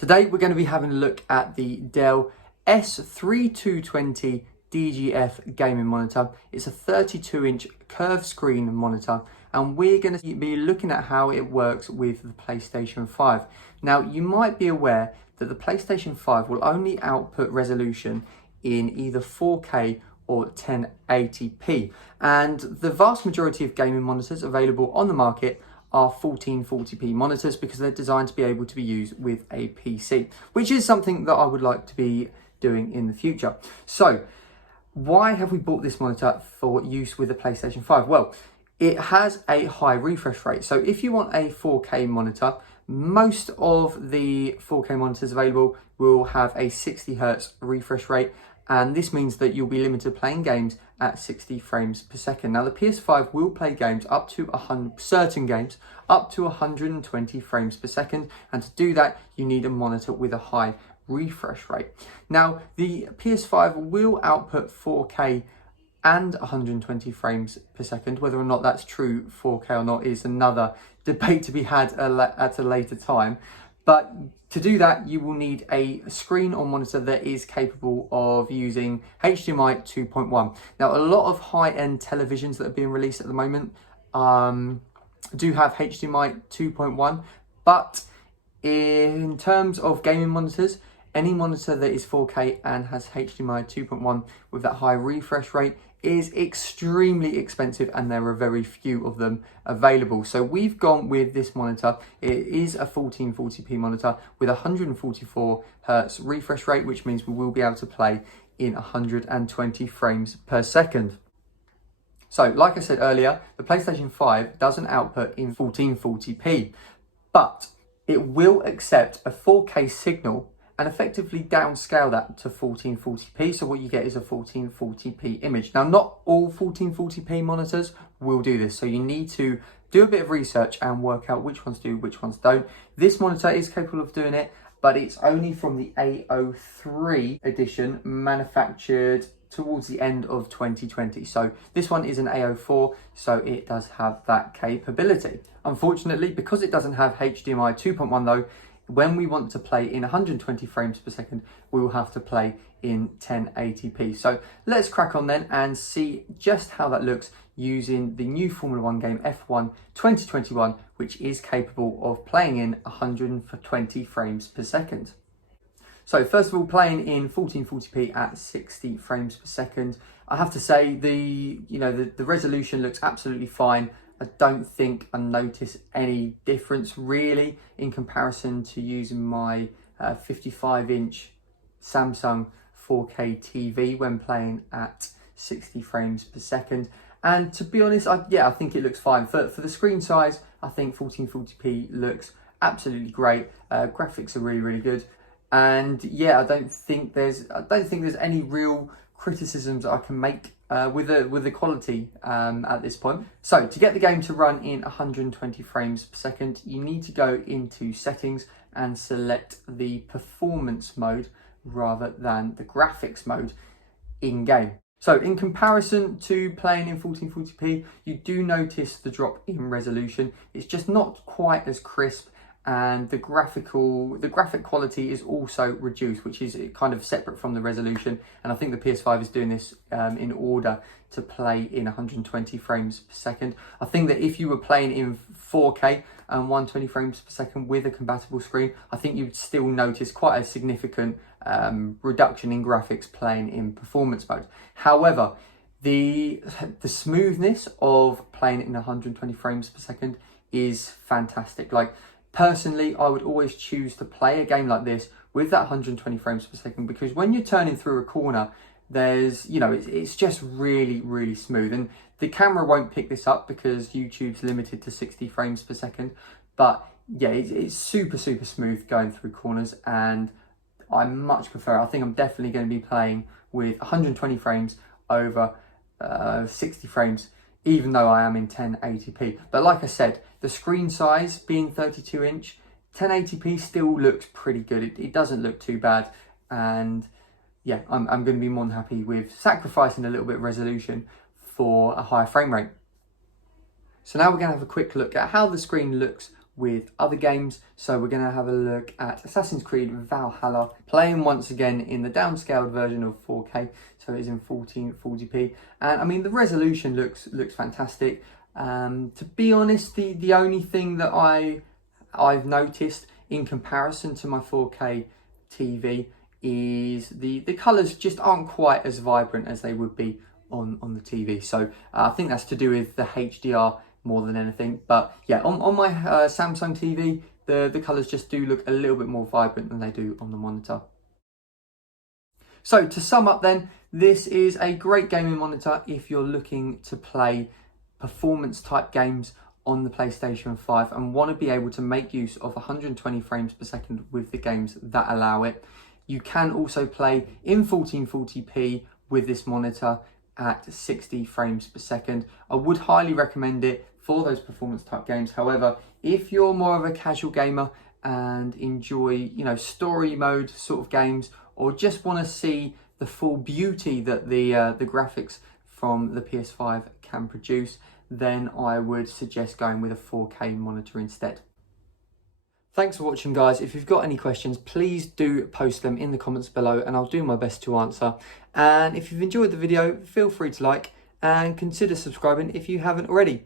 Today we're going to be having a look at the Dell S3220DGF Gaming Monitor. It's a 32-inch curved screen monitor, and we're going to be looking at how it works with the PlayStation 5. Now, you might be aware that the PlayStation 5 will only output resolution in either 4K or 1080p, and the vast majority of gaming monitors available on the market are 1440p monitors because they're designed to be able to be used with a PC, which is something that I would like to be doing in the future. So why have we bought this monitor for use with the PlayStation 5? Well, it has a high refresh rate. So if you want a 4K monitor, most of the 4K monitors available will have a 60 Hz refresh rate, and this means that you'll be limited to playing games at 60 frames per second. Now, the PS5 will play games up to certain games up to 120 frames per second, and to do that, you need a monitor with a high refresh rate. Now, the PS5 will output 4K and 120 frames per second. Whether or not that's true 4K or not is another debate to be had at a later time. But to do that, you will need a screen or monitor that is capable of using HDMI 2.1. Now, a lot of high-end televisions that are being released at the moment do have HDMI 2.1, but in terms of gaming monitors, any monitor that is 4K and has HDMI 2.1 with that high refresh rate is extremely expensive, and there are very few of them available. So we've gone with this monitor. It is a 1440p monitor with 144 Hz refresh rate, which means we will be able to play in 120 frames per second. So like I said earlier, the PlayStation 5 doesn't output in 1440p, but it will accept a 4K signal and effectively downscale that to 1440p. So what you get is a 1440p image. Now, not all 1440p monitors will do this, so you need to do a bit of research and work out which ones do, which ones don't. This monitor is capable of doing it, but it's only from the A03 edition, manufactured towards the end of 2020. So this one is an A04, so it does have that capability. Unfortunately, because it doesn't have HDMI 2.1 though, when we want to play in 120 frames per second, we will have to play in 1080p. So let's crack on then and see just how that looks using the new Formula 1 game F1 2021, which is capable of playing in 120 frames per second. So first of all, playing in 1440p at 60 frames per second, I have to say the resolution looks absolutely fine. I don't think I notice any difference really in comparison to using my 55-inch Samsung 4K TV when playing at 60 frames per second. And to be honest, I think it looks fine. For the screen size, I think 1440p looks absolutely great. Graphics are really good. And yeah, I don't think there's any real criticisms I can make with the quality at this point. So to get the game to run in 120 frames per second, you need to go into settings and select the performance mode rather than the graphics mode in game. So in comparison to playing in 1440p, you do notice the drop in resolution. It's just not quite as crisp, and the graphic quality is also reduced, which is kind of separate from the resolution. And I think the PS5 is doing this in order to play in 120 frames per second. I think that if you were playing in 4K and 120 frames per second with a compatible screen, I think you'd still notice quite a significant reduction in graphics playing in performance mode. However, the smoothness of playing in 120 frames per second is fantastic. Like, personally, I would always choose to play a game like this with that 120 frames per second, because when you're turning through a corner, it's just really smooth. And the camera won't pick this up because YouTube's limited to 60 frames per second. But yeah, it's super smooth going through corners, and I much prefer it. I think I'm definitely going to be playing with 120 frames over 60 frames, even though I am in 1080p. But like I said, the screen size being 32-inch, 1080p still looks pretty good. It doesn't look too bad. And yeah, I'm going to be more than happy with sacrificing a little bit of resolution for a higher frame rate. So now we're going to have a quick look at how the screen looks with other games. So we're going to have a look at Assassin's Creed Valhalla, playing once again in the downscaled version of 4K, so it is in 1440p, and I mean the resolution looks fantastic. To be honest, the only thing that I've noticed in comparison to my 4K TV is the colours just aren't quite as vibrant as they would be on the TV. So I think that's to do with the HDR more than anything. But yeah, on my Samsung TV, the colours just do look a little bit more vibrant than they do on the monitor. So to sum up then, this is a great gaming monitor if you're looking to play performance type games on the PlayStation 5 and want to be able to make use of 120 frames per second with the games that allow it. You can also play in 1440p with this monitor at 60 frames per second. I would highly recommend it for those performance type games. However, if you're more of a casual gamer and enjoy, you know, story mode sort of games, or just want to see the full beauty that the graphics from the PS5 can produce, then I would suggest going with a 4K monitor instead. Thanks for watching, guys. If you've got any questions, please do post them in the comments below and I'll do my best to answer. And if you've enjoyed the video, feel free to like and consider subscribing if you haven't already.